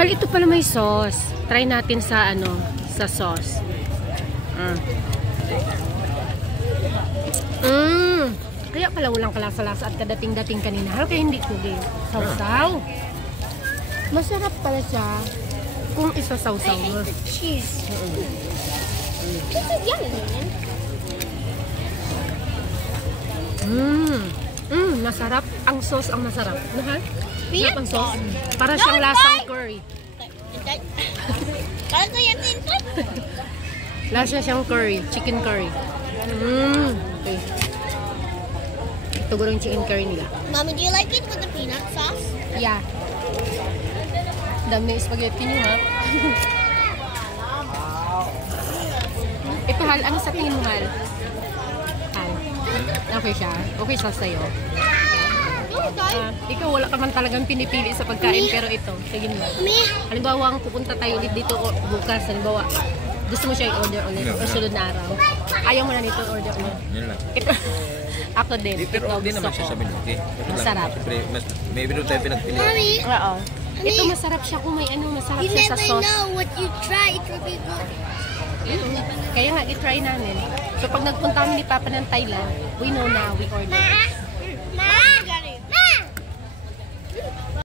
Mahal, ito pala may sauce. Try natin sa ano, sa sauce. Kaya pala walang kalasa-lasa at kadating-dating kanina. Kaya hindi ko din. Sausaw. Masarap pala siya kung isa-sausaw mo. Cheese. This is yummy, man. Masarap. Ang sauce ang masarap. Mahal? Peanut ang sauce. sauce. Para siyang lasang curry. Lasa siyang curry. Chicken curry. Okay. Ito guro yung chicken curry nila. Mommy, do you like it with the peanut sauce? Yeah. Dami spaghetti niyo, ha? Ito, Hal. Ano sa tingin mo, Hal? Hal. Okay siya? Okay siya sa'yo? Ikaw, wala ka man talagang pinipili sa pagkain, pero ito, sige mo. Halimbawa, pupunta tayo ulit dito bukas. Halimbawa, gusto mo siya i-order ulit o sunod na araw. Ayaw mo na nito order ulit. Yan lang. Ito, ako din. Pero Ito hindi gusto naman siya ko. sa menu. Okay? Masarap. May biro tayo pinagpili. Mommy, Oo. Ito masarap siya kung may ano, masarap you siya sa never sauce. know what you try. It will be good. Kaya nga, i-try namin. So, pag nagpunta kami ni Papa ng Thailand, we know na we order. Ma?